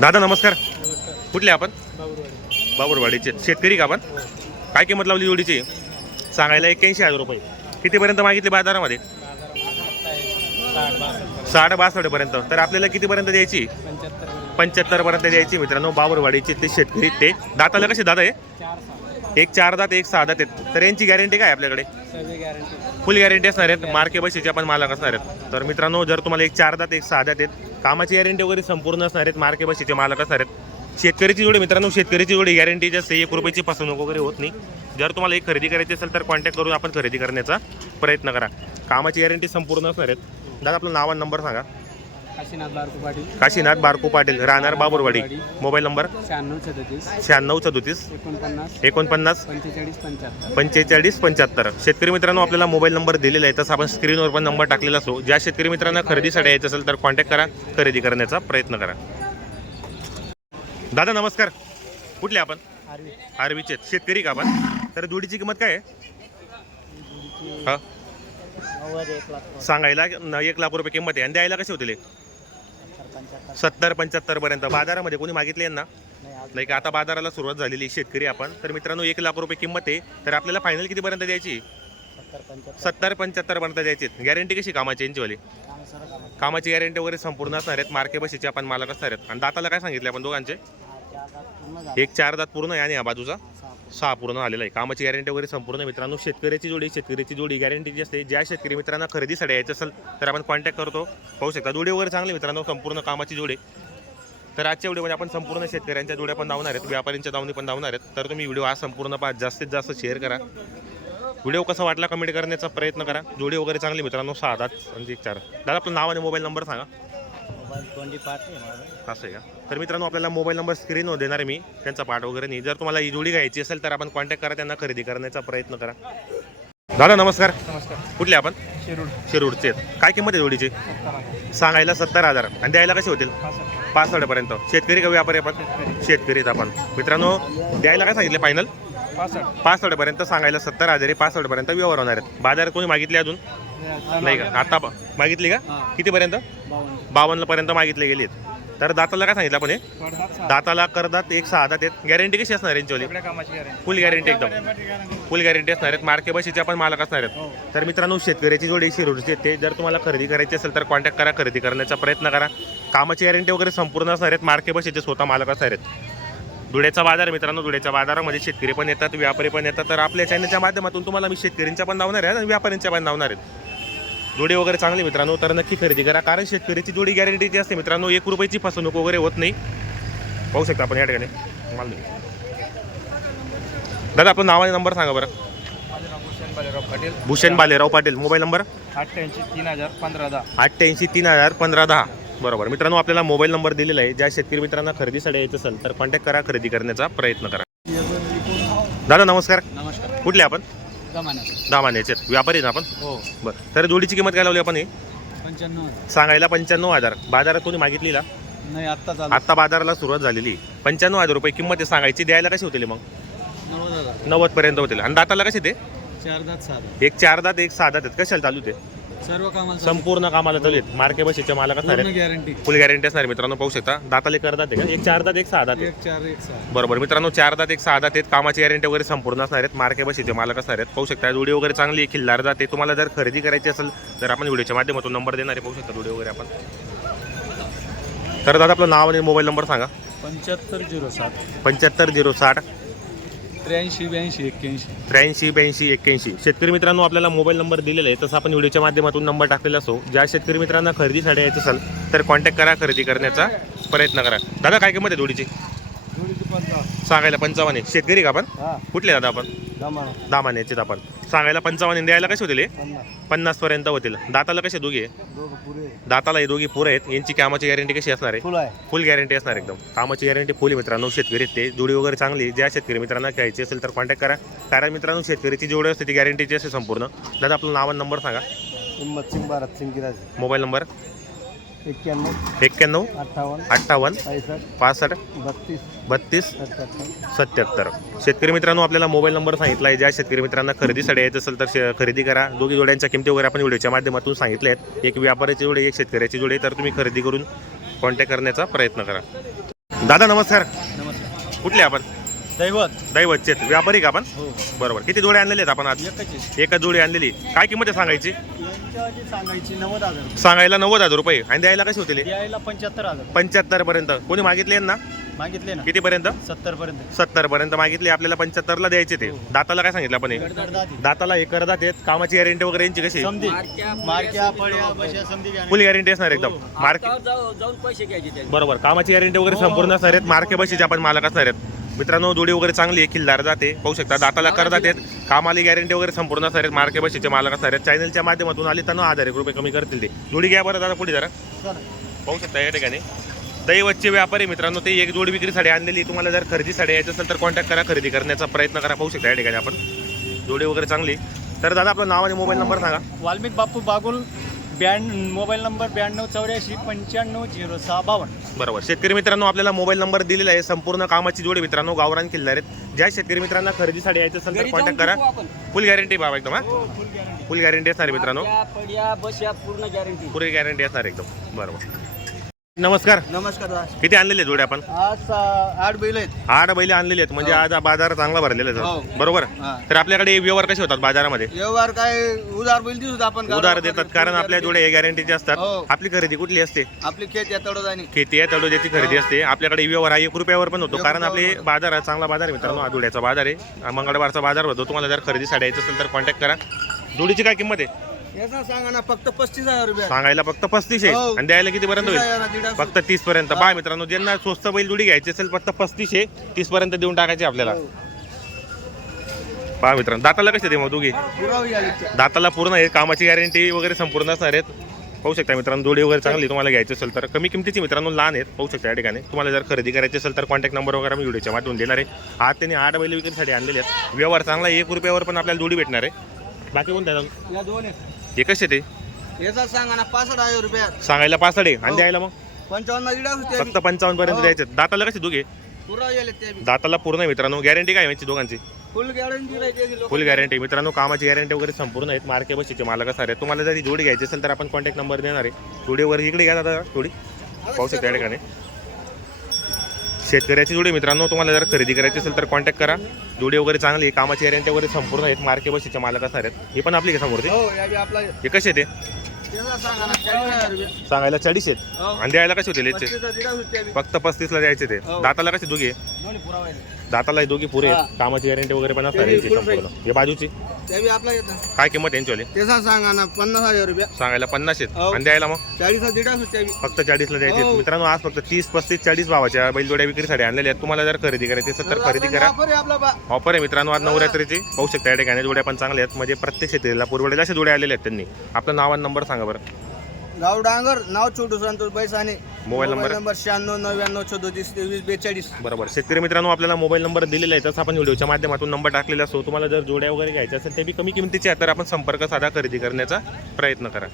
दादा नमस्कार. कुठले आपण? बाबुरवाडी. बाबुरवाडीचे शेतकरी का आपण? काय किंमत लावली जोडीची? सांगायला एक्क्याऐंशी हजार रुपये. कितीपर्यंत मागितले बाजारामध्ये? साठ बासष्ट साठ बासष्टपर्यंत तर आपल्याला कितीपर्यंत द्यायची? पंच्याहत्तर पंच्याहत्तरपर्यंत द्यायची मित्रांनो. बाबुरवाडीचे ते शेतकरी ते दाताला कसे दादा आहे एक चार दात एक सहा दात आहेत. तर यांची गॅरंटी काय आपल्याकडे? फुल गॅरंटी असणार आहेत. मार्के बशीचे पण मालक असणार आहेत. तर मित्रांनो जर तुम्हाला एक चार दात एक सहा दात आहेत कामाची गॅरंटी वगैरे संपूर्ण असणार आहेत. मार्के बशीचे मालक असणार आहेत. शेतकरीची जोडी मित्रांनो शेतकऱ्याची जोडी गॅरंटी जास्त एक रुपयाची फसवणूक वगैरे होत नाही. जर तुम्हाला एक खरेदी करायची असेल तर कॉन्टॅक्ट करून आपण खरेदी करण्याचा प्रयत्न करा. कामाची गॅरंटी संपूर्ण असणार आहेत. दादा आपलं नाव आणि नंबर सांगा. काशीनाथ बारकू पाटील. काशीनाथ बारको पाटील राहणार बाबुरवाडी. Mobile number? शहाण्णव सदतीस. शहाण्णव सदोतीस. एकोणपन्नास. एकोणपन्नास. पंचेचाळीस पंच्याहत्तर. पंचेचाळीस पंच्याहत्तर. शेतकरी मित्रांनो आपल्याला मोबाईल नंबर दिलेला आहे. तसं आपण स्क्रीनवर पण नंबर टाकलेला असो ज्या शेतकरी मित्रांना खरेदीसाठी यायचं असेल तर कॉन्टॅक्ट करा. खरेदी करण्याचा प्रयत्न करा. दादा नमस्कार. कुठले आपण? आरवी. आरवीचे शेतकरी का आपण? तर जोडीची किंमत काय आहे? हा. सांगायला एक लाख रुपये किंमत आहे. आणि द्यायला कसे होतील सत्तर पंच्याहत्तर पर्यंत. बाजारामध्ये कोणी मागितले यांना? नाही आज नाही का आता बाजाराला सुरुवात झालेली शेतकरी आपण. तर मित्रांनो एक लाख रुपये किंमत आहे. तर आपल्याला फायनल कितीपर्यंत द्यायची? सत्तर पंच्याहत्तर. सत्तर पंच्याहत्तर पर्यंत द्यायची गॅरंटी कशी कामाची यांचीवाली कामाचे गॅरंटी वगैरे संपूर्ण असणार आहेत. मार्के बशीचे आपण मालक असणार आहेत. आणि दाताला काय सांगितले आपण दोघांचे? एक चार दात पूर्ण आहे आणि हा बाजूचा. सहा पूर्ण आलेला आहे. कामाची गॅरंटी वगैरे संपूर्ण मित्रांनो शेतकऱ्याची जोडी शेतकऱ्याची जोडी गॅरंटीची असते ज्या शेतकरी मित्रांना खरेदीसाठी यायचं असेल तर आपण कॉन्टॅक्ट करतो. पाहू शकता जोडी वगैरे चांगली मित्रांनो संपूर्ण कामाची जोडी. तर आजच्या व्हिडिओमध्ये आपण संपूर्ण शेतकऱ्यांच्या जोड्या पण धावणार आहेत व्यापाऱ्यांच्या दावणी पण धावणार आहेत. तर तुम्ही व्हिडिओ आज संपूर्ण पा जास्तीत जास्त शेअर करा. व्हिडिओ कसा वाटला कमेंट करण्याचा प्रयत्न करा. जोडी वगैरे चांगली मित्रांनो सहा दात म्हणजे चार. दादा आपलं नाव आणि मोबाईल नंबर सांगा. ट्वेंटी पाच आहे माझा. असं आहे का? तर मित्रांनो आपल्याला मोबाईल नंबर स्क्रीनवर देणार आहे मी. त्यांचा पाठ वगैरे नाही. जर तुम्हाला ही जोडी घ्यायची असेल तर आपण कॉन्टॅक्ट करा त्यांना खरेदी करण्याचा प्रयत्न करा. दादा नमस्कार. नमस्कार. कुठले आपण? शिरूड शिरूरचे. आहेत. काय किंमत आहे जोडीची? सत्तर सांगायला सत्तर हजार. आणि द्यायला कसे होतील? पासष्ट. पासष्टपर्यंत. शेतकरी का व्यापारी आपण? शेतकरी. आहेत आपण. मित्रांनो द्यायला काय सांगितले? फायनल पासष्ट. पासष्टपर्यंत सांगायला सत्तर हजार आहे. पासष्टपर्यंत व्यवहार होणार आहेत. बाजारात कोणी मागितले अजून? नाही का? आता मागितली का? कितीपर्यंत? बावन्न. पर्यंत मागितले गेलेत तर दाताला काय सांगितलं आपण हे? दाताला करदात एक सहा दात आहेत. गॅरंटी कशी असणार यांची सगळ्या कामाची गॅरंटी फुल गॅरंटी एकदम. फुल गॅरंटी असणार आहेत. मार्के बशीचे पण मालक असणार आहेत. हो. तर मित्रांनो शेतकऱ्याची जोडी शिरूरची आहे ते जर तुम्हाला खरेदी करायची असेल तर कॉन्टॅक्ट करा. खरेदी करण्याचा प्रयत्न करा. कामाची गॅरंटी वगैरे संपूर्ण असणार आहेत. मार्के बशीचे स्वतः मालक असणार आहेत. धुळ्याचा बाजार मित्रांनो धुळ्याच्या बाजारामध्ये शेतकरी पण येतात व्यापारी पण येतात. तर आपल्या चॅनलच्या माध्यमातून तुम्हाला मी शेतकऱ्यांच्या पण धावणार आहे आणि व्यापाऱ्यांच्या पण धावणार आहेत. जोडी वगैरे चांगली मित्रांनो तर नक्की खरेदी करा. कारण शेतकऱ्याची जोडी गॅरंटीची असते मित्रांनो एक रुपयाची फसवणूक वगैरे होत नाही. पाहू शकता आपण या ठिकाणी. माल. दादा आपलं नाव आणि नंबर सांगा बरं. माझं नाव भूषण बालेराव पाटील. भूषण बालेराव पाटील. मोबाईल नंबर अठ्ठ्याऐंशी तीन हजार पंधरा दहा. अठ्ठ्याऐंशी तीन हजार पंधरा दहा. बरोबर. मित्रांनो आपल्याला मोबाईल नंबर दिलेला आहे. ज्या शेतकरी मित्रांना खरेदीसाठी यायचं असेल तर कॉन्टॅक्ट करा खरेदी करण्याचा प्रयत्न करा. दादा नमस्कार. नमस्कार. कुठले आपण? जमान्यात दामान्याचे. व्यापारी ना आपण? हो. बरं. तर जोडीची किंमत काय लावली आपण ही? पंच्याण्णव सांगायला पंच्याण्णव हजार. बाजारात कोणी मागितली ना नाही आत्ता चालू. आत्ता बाजाराला सुरुवात झालेली. पंच्याण्णव हजार रुपये किंमत आहे सांगायची. द्यायला कशी होतील मग? नव्वद हजार. नव्वद पर्यंत होतील. आणि दाताला कसे ते? चार दात सात एक चार दात एक सहा दात आहेत. कशाला चालू ते? सर्व कामाला संपूर्ण कामाला चालू आहेत. मार्के बशीचे मालक असणार आहेत. गॅरंटी फुल गॅरंटी असणार आहे मित्रांनो पाहू शकता. दाताले करदात आहे का? एक चार दात एक सहा दात आहे. एक चार एक सहा. बरोबर. मित्रांनो चार दात एक सहा दात आहेत. कामाची गॅरंटी वगैरे संपूर्ण असणार आहेत. मार्के बशीचे मालक असणार आहेत. पाहू शकता जोडी वगैरे चांगली आहे, खिल्लार जाते. तुम्हाला जर खरेदी करायची असेल तर आपण व्हिडिओच्या माध्यमातून नंबर देणार आहे. पाहू शकता जोडी वगैरे आपण. तर दादा आपलं नाव आणि मोबाईल नंबर सांगा. पंच्याहत्तर झिरो सात. पंच्याहत्तर झिरो साठ. त्र्याऐंशी ब्याऐंशी एक्क्याऐंशी. त्र्याऐंशी ब्याऐंशी एक्क्याऐंशी. शेतकरी मित्रांनो आपल्याला मोबाईल नंबर दिलेला आहे. तसं आपण व्हिडिओच्या माध्यमातून नंबर टाकलेला असो. ज्या शेतकरी मित्रांना खरेदीसाठी यायचं असेल तर कॉन्टॅक्ट करा खरेदी करण्याचा प्रयत्न करा. दादा काय किंमत आहे जोडीची? सांगायला पंचावन्न आहे. शेतकरी का आपण? कुठले दादा आपण? जमा दामान्याचे आपण. सांगायला पंचावन्न द्यायला कसे होतील? पन्नास. पर्यंत होतील. दाताला कसे दोघे? दाताला हे दोघी पुरे आहेत. यांची कामाची गॅरंटी कशी असणार आहे? फुल गॅरंटी असणार एकदम. कामाची गॅरंटी फुल मित्रांनो. शेतकरी ते. जोडी वगैरे चांगली. ज्या शेतकरी मित्रांना घ्यायची असेल तर कॉन्टॅक्ट करा. कारण मित्रांनो शेतकरीची जोडी असते ती गॅरंटीची असते संपूर्ण. दादा आपलं नाव आणि नंबर सांगा. हिम्मत सिंग भारत सिंग मोबाईल नंबर एक्क्याण्णव एक्क्याण्णव अठ्ठावन्न अठ्ठावन्न पैसष्ट पासष्ट बत्तीस बत्तीस सत्याहत्तर. सत्याहत्तर. शेतकरी मित्रांनो आपल्याला मोबाईल नंबर सांगितला आहे. ज्या शेतकरी मित्रांना खरेदीसाठी यायचं असेल तर शे- खरेदी करा. दोघी जोड्यांच्या किमती वगैरे आपण व्हिडिओच्या माध्यमातून सांगितले आहेत. एक व्यापाऱ्याची जोडी एक शेतकऱ्याची जोडी. तर तुम्ही खरेदी करून कॉन्टॅक्ट करण्याचा प्रयत्न करा. दादा नमस्कार. नमस्कार. कुठले आपण? दैवत. दैवतचे व्यापारी का आपण? हो. बरोबर. किती जोडे आणलेले आहेत आपण आज? एकच एकच जोडी आणलेली. काय किंमत आहे सांगायची? यांच्यावाली सांगायची नव्वद हजार सांगायला नव्वद हजार रुपये. आणि द्यायला कशी होतील द्यायला पंच्याहत्तर हजार. पंच्याहत्तर पर्यंत. कोणी मागितले ना मागितले ना. किती पर्यंत? सत्तर पर्यंत. सत्तर पर्यंत मागितले. आपल्याला पंच्याहत्तर ला द्यायचे ते. दाताला काय सांगितलं आपण हे? दाताला हे करदात आहेत. कामाची गॅरंटी वगैरे यांची कशी? समधी. मारक्या पळ्या बशा समधी घ्या फुल गॅरंटी असणार एकदम. मार्क जाऊन पैसे घ्यायचे बरोबर. कामाची गॅरंटी वगैरे संपूर्ण असणार आहेत. मार्के बशीचे आपण मालक असणार आहेत. मित्रांनो जोडी वगैरे चांगली आहे किल्लार जाते. पाहू शकता दाताला करदात आहेत कामाली गॅरंटी वगैरे संपूर्ण असणार आहेत मार्के बशीचे मालक असणार आहेत चॅनलच्या माध्यमातून आले त्यांना हजार एक रुपये कमी करतील ते. जोडी घ्या बरं दादा पुढे जरा. पाहू शकता या ठिकाणी. दैवतचे व्यापारी मित्रांनो ते एक जोडी विक्रीसाठी आणलेली तुम्हाला जर खरेदीसाठी यायचं असेल तर कॉन्टॅक्ट करा. खरेदी करण्याचा प्रयत्न करा. पाहू शकता या ठिकाणी आपण. जोडी वगैरे चांगली तर दादा आपलं नाव आणि मोबाईल नंबर सांगा. वाल्मिक बापू बागुल ब्याण्णव मोबाईल नंबर ब्याण्णव चौऱ्याऐंशी पंच्याण्णव झिरो सहा बावन्न. बरोबर. शेतकरी मित्रांनो आपल्याला मोबाईल नंबर दिलेला आहे. संपूर्ण कामाची जोडी मित्रांनो गावरान किल्लार आहेत ज्या शेतकरी मित्रांना खरेदीसाठी यायचं असेल तर कॉन्टॅक्ट करा. फुल गॅरंटी बाबा एकदम हा? फुल गॅरंटी असणार आहे मित्रांनो. पड्या बशा पूर्ण गॅरंटी पुरी गॅरंटी असणार एकदम. बरोबर. नमस्कार. नमस्कार किती आणलेले जोडे आपण? आज आठ बैल आहेत. आठ बैले आणलेले आहेत. म्हणजे आज बाजार चांगला भरलेला आहे हो. बरोबर? हा. तर आपल्याकडे व्यवहार कसे होतात बाजारामध्ये? व्यवहार काय उधार बैल दिसत आपण उधार देतात कारण आपल्या जोडे हे गॅरंटीचे असतात. हो. आपली खरेदी कुठली असते? आपली खेत या खेती आहे तडोद्याची खरेदी असते. आपल्याकडे व्यवहार हा एक रुपयावर पण होतो. कारण आपले बाजार चांगला बाजार आहे मित्रांनो. हा. धुळ्याचा बाजार आहे. मंगळवारचा बाजार होतो. तुम्हाला जर खरेदीसाठी यायचं असेल तर कॉन्टॅक्ट करा. जोडीची काय किंमत आहे? याचा सांगा ना फक्त पस्तीस हजार रुपये. सांगायला फक्त पस्तीस आहे. हो. आणि द्यायला किती पर्यंत होईल? फक्त तीस पर्यंत. बा मित्रांनो ज्यांना स्वस्त बैल जोडी घ्यायची असेल फक्त पस्तीस आहे. तीस पर्यंत देऊन टाकायचे आपल्याला. हो. पहा मित्रांनो दाताला कसे ते मग दोघी. दाताला पूर्ण आहे. कामाची गॅरंटी वगैरे संपूर्ण असणार आहेत. पाहू शकता मित्रांनो जोडी वगैरे चांगली तुम्हाला घ्यायची असेल तर. कमी किमतीची मित्रांनो लहान आहेत. पाहू शकता या ठिकाणी. तुम्हाला जर खरेदी करायची असेल तर कॉन्टॅक्ट नंबर वगैरे मी व्हिडिओच्या माध्यमून देणार आहे. आज त्यांनी आठ बैल विक्रीसाठी आणलेले आहेत. व्यवहार चांगला आहे, एक रुपयावर पण आपल्याला जोडी भेटणार आहे. बाकी कोणत्या या दोन आहेत. हे कसे ते? याचा सांगा ना पासष्ट हजार रुपये. सांगायला पाच आहे. आणि हो. द्यायला मग? पंचावन्न इडा होते फक्त पंचावन्न पर्यंत हो. द्यायचे दाताला कसे दोघे? ते बी. दाताला पूर्ण आहे मित्रांनो. गॅरंटी काय आहे यांची दोघांची? फुल गॅरंटी राहते लोक. फुल गॅरंटी मित्रांनो कामाची गॅरंटी वगैरे संपूर्ण आहेत. मार्के बशीचे मालक असणार आहेत. तुम्हाला जर जोडी घ्यायची असेल तर आपण कॉन्टॅक्ट नंबर देणार आहे. जोडी वगैरे इकडे घ्या दादा. थोडी पाहू शकता या ठिकाणी. शेतकऱ्याची जोडी मित्रांनो तुम्हाला जर खरेदी करायची असेल तर कॉन्टॅक्ट करा. जोडी वगैरे चांगली आहे. कामाची गॅरंटी वगैरे संपूर्ण आहेत. मार्के बशीचे मालक असणार आहेत. हे पण आपली का समोर ते हो हे? कसे ते सांगायला चाळीस आहेत? हो. आणि द्यायला कसे होते. फक्त पस्तीसला द्यायचे ते. हो. दाताला कसे दोघे. दाताला हे दोघी पुरे आहेत. कामाची गॅरंटी वगैरे पण असणार ते यांची full संपूर्ण. हे बाजूची? त्या बी आपला येतं काय किंमत यांची त्याचा सांगा ना पन्नास हजार रुपये. सांगायला पन्नास आहेत. हो. आणि द्यायला मग? चाळीसचा दिडा बी. फक्त चाळीसला द्यायचे हो. मित्रांनो आज फक्त तीस पस्तीस चाळीस भावाच्या बैलजोड्या विक्रीसाठी आणलेल्या आहेत. तुम्हाला जर खरेदी करायची असेल तर खरेदी करा. ऑफर आहे आपला बा. ऑफर आहे मित्रांनो आज नवरात्रीची. पाहू शकता या ठिकाणी जोड्या पण चांगल्या आहेत. म्हणजे प्रत्येक शेतीला पुरवडेल अशा जोड्या आलेल्या आहेत त्यांनी. आपलं नाव आणि नंबर सांगा बरं. गाव डांगर नाव Chhotu Santosh Baisane mobile number? Number शहाण्णव नव्याण्णव सदोतीस तेवीस बेचाळीस. बरोबर. शेतकरी मित्रांनो आपल्याला मोबाईल नंबर दिलेला आहे. तसं आपण व्हिडिओच्या माध्यमातून नंबर टाकलेला असतो. तुम्हाला जर जोड्या वगैरे घ्यायच्या असेल ते बी कमी किमतीचे आहे तर आपण संपर्क साधा खरेदी करण्याचा प्रयत्न करा.